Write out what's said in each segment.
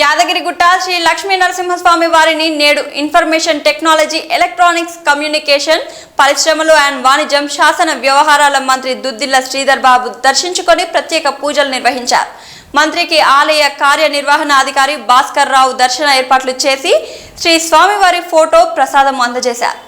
యాదగిరిగుట్ట శ్రీ లక్ష్మీ నరసింహస్వామి వారిని నేడు information technology, electronics communication, పరిశ్రమలు అండ్ వాణిజ్యం శాసన వ్యవహారాల మంత్రి దుద్దిల్ల శ్రీధర్ బాబు దర్శించుకొని ప్రత్యేక పూజలు నిర్వహించారు. మంత్రికి ఆలయ కార్యనిర్వహణాధికారి భాస్కర్ రావు దర్శన ఏర్పాట్లు చేసి శ్రీ స్వామివారి ఫోటో ప్రసాదం అందజేశారు.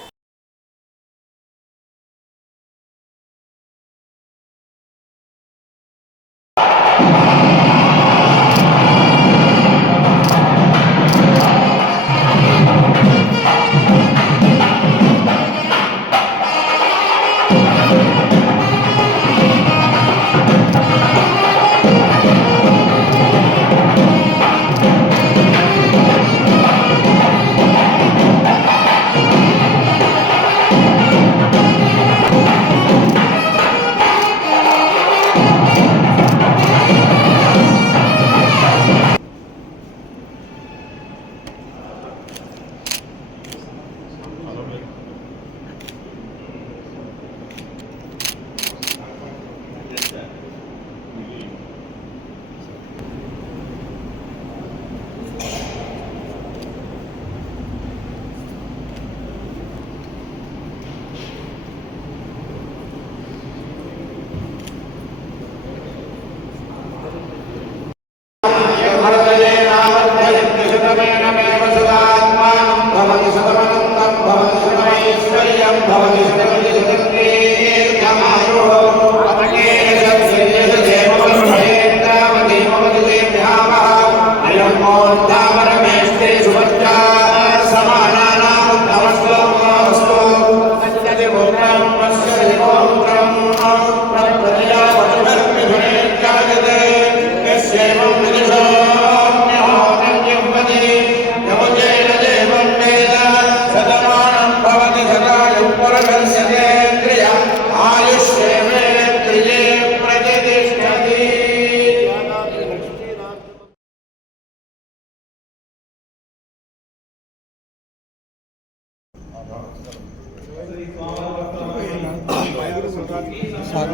सात